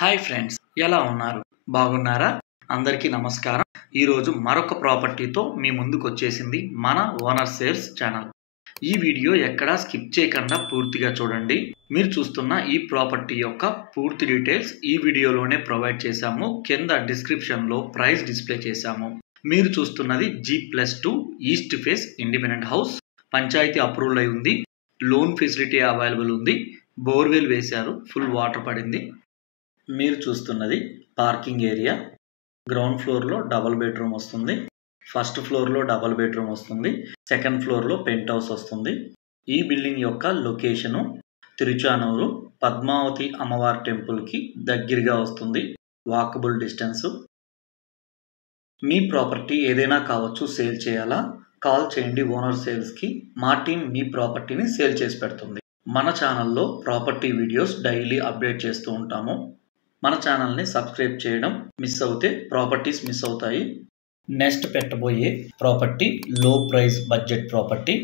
Hi friends, ఎలా ఉన్నారు? బాగున్నారా? అందరికీ నమస్కారం. ఈరోజు మరొక ప్రాపర్టీతో మీ ముందుకు వచ్చేసింది మన ఓనర్ సేల్స్ ఛానల్. ఈ వీడియో ఎక్కడా స్కిప్ చేయకుండా పూర్తిగా చూడండి. మీరు చూస్తున్న ఈ ప్రాపర్టీ యొక్క పూర్తి డీటెయిల్స్ ఈ వీడియోలోనే ప్రొవైడ్ చేశాము. కింద డిస్క్రిప్షన్లో ప్రైస్ డిస్ప్లే చేశాము. మీరు చూస్తున్నది G+2 east face independent house. Panchayati approval అయి ఉంది. లోన్ ఫెసిలిటీ అవైలబుల్ ఉంది. బోర్వెల్ వేశారు. ఫుల్ వాటర్ పడింది. మీరు చూస్తున్నది పార్కింగ్ ఏరియా. గ్రౌండ్ ఫ్లోర్లో డబుల్ బెడ్రూమ్ వస్తుంది. ఫస్ట్ ఫ్లోర్లో డబుల్ బెడ్రూమ్ వస్తుంది. సెకండ్ ఫ్లోర్లో పెంట్ హౌస్ వస్తుంది. ఈ బిల్డింగ్ యొక్క లొకేషను తిరుచానూరు పద్మావతి అమ్మవారి టెంపుల్కి దగ్గరగా వస్తుంది. Walkable distance. మీ ప్రాపర్టీ ఏదైనా కావచ్చు, సేల్ చేయాలా? కాల్ చేయండి ఓనర్ సేల్స్కి. మా టీం మీ ప్రాపర్టీని సేల్ చేసి పెడుతుంది. మన ఛానల్లో ప్రాపర్టీ వీడియోస్ డైలీ అప్డేట్ చేస్తూ ఉంటాము. మన ఛానల్ని సబ్స్క్రైబ్ చేయడం మిస్ అవుతే ప్రాపర్టీస్ మిస్ అవుతాయి. నెక్స్ట్ పెట్టబోయే ప్రాపర్టీ లో price budget property.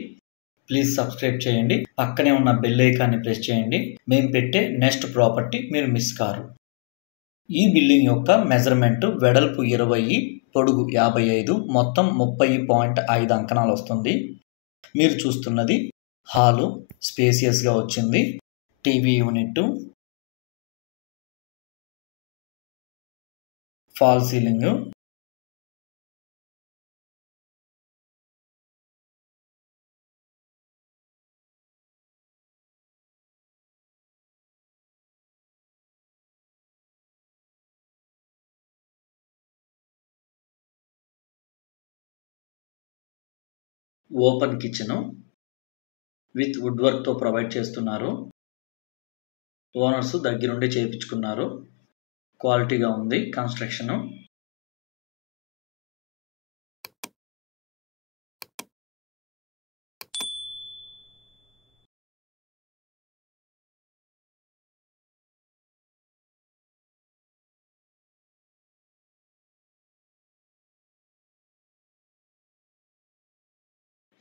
Please subscribe చేయండి. పక్కనే ఉన్న బెల్ ఐకాన్ని ప్రెస్ చేయండి. మేము పెట్టే నెక్స్ట్ ప్రాపర్టీ మీరు మిస్ కారు. ఈ బిల్డింగ్ యొక్క మెజర్మెంట్ వెడల్పు 20, పొడుగు 55, మొత్తం 30.5 అంకణాలు వస్తుంది. మీరు చూస్తున్నది హాలు. స్పేసియస్గా వచ్చింది. TV unit, fall ceiling, open kitchen with wood వర్క్తో ప్రొవైడ్ చేస్తున్నారు. ఓనర్స్ దగ్గరుండి చేయించుకున్నారు. క్వాలిటీగా ఉంది construction.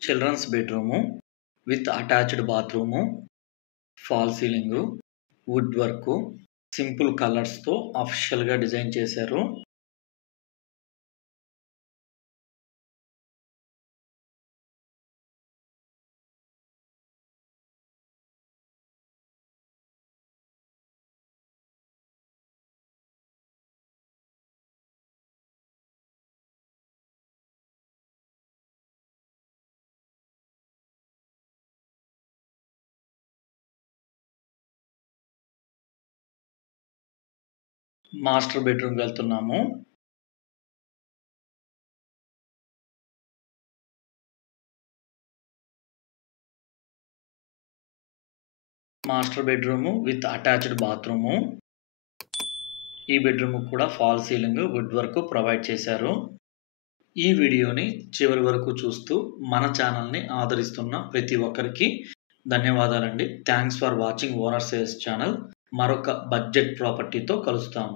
Children's bedroom with attached bathroom, fall ceiling, wood work, simple కలర్స్తో అఫిషియల్గా డిజైన్ చేశారు. మాస్టర్ బెడ్రూమ్ వెళ్తున్నాము. Master bedroom with attached bathroom. ఈ బెడ్రూమ్ కూడా fall ceiling, wood work provide చేశారు. ఈ వీడియోని చివరి వరకు చూస్తూ మన ఛానల్ని ఆదరిస్తున్న ప్రతి ఒక్కరికి ధన్యవాదాలండి. Thanks for watching owner sales channel. మరొక బడ్జెట్ ప్రాపర్టీతో కలుస్తాము.